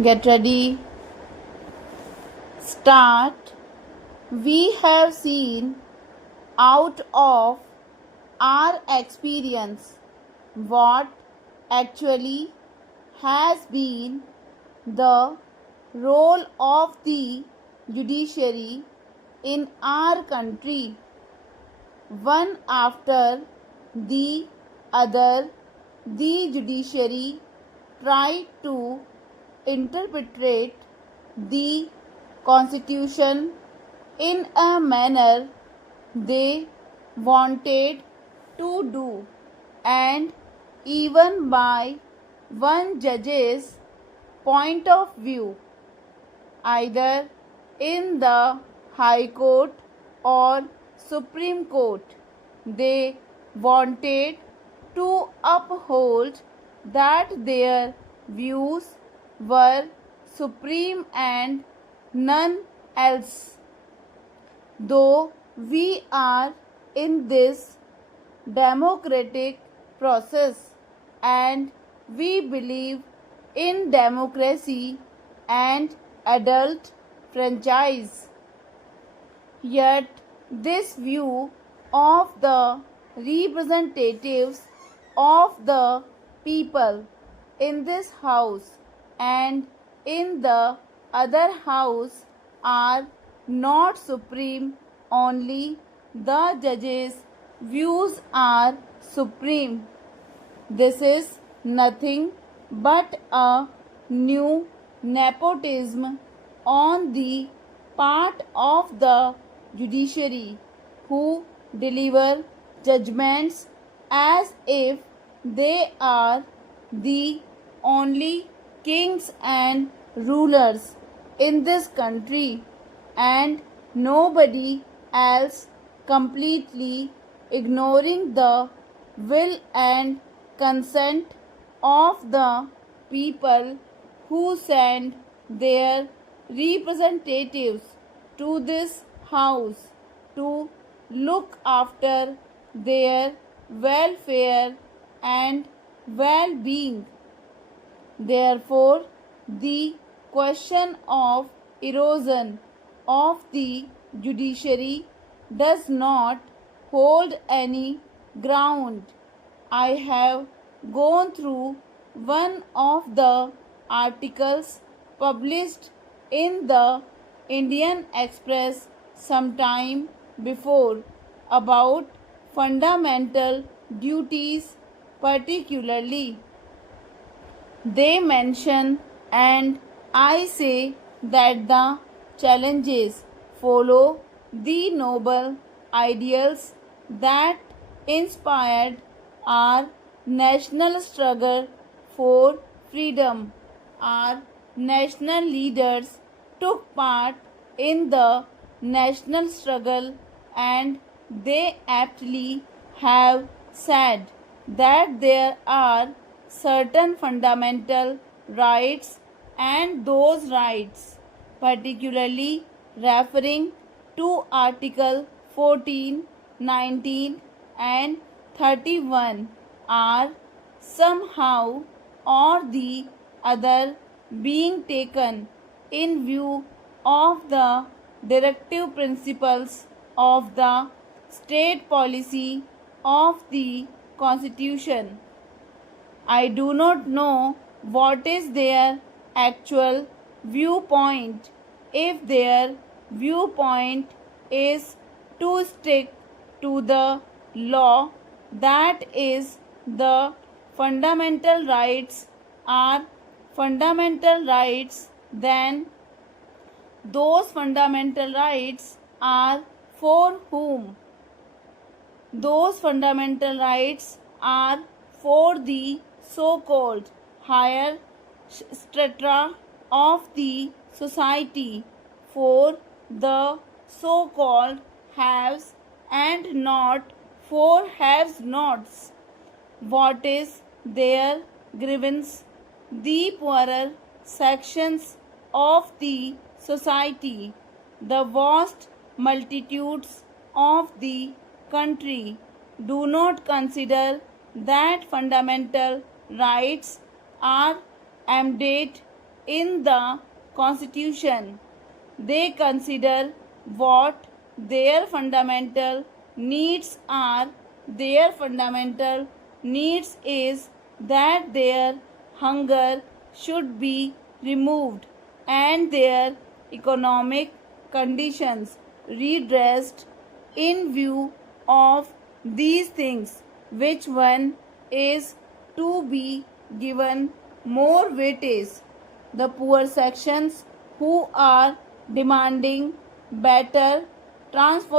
Get ready. Start. We have seen out of our experience what actually has been the role of the judiciary in our country. One after the other, the judiciary tried to interpret the constitution in a manner they wanted to do, and even by one judge's point of view, either in the High Court or Supreme Court, they wanted to uphold that their views were supreme and none else. Though we are in this democratic process and we believe in democracy and adult franchise, yet this view of the representatives of the people in this house and in the other house are not supreme, only the judges' views are supreme. This is nothing but a new nepotism on the part of the judiciary, who deliver judgments as if they are the only kings and rulers in this country and nobody else, completely ignoring the will and consent of the people who send their representatives to this house to look after their welfare and well-being. Therefore, the question of erosion of the judiciary does not hold any ground. I have gone through one of the articles published in the Indian Express some time before about fundamental duties, particularly they mention, and I say that the challenges follow the noble ideals that inspired our national struggle for freedom. Our national leaders took part in the national struggle and they aptly have said that there are certain fundamental rights, and those rights, particularly referring to Article 14, 19, and 31, are somehow or the other being taken in view of the directive principles of the state policy of the Constitution. I do not know what is their actual viewpoint. If their viewpoint is to stick to the law, that is, the fundamental rights are fundamental rights, then those fundamental rights are for whom? Those fundamental rights are for the so-called higher strata of the society, for the so-called haves and not for haves-nots. What is their grievance? The poorer sections of the society, the vast multitudes of the country, do not consider that fundamental rights are embedded in the Constitution. They consider what their fundamental needs are. Their fundamental needs is that their hunger should be removed and their economic conditions redressed. In view of these things, which one is to be given more weightage? The poor sections who are demanding better transport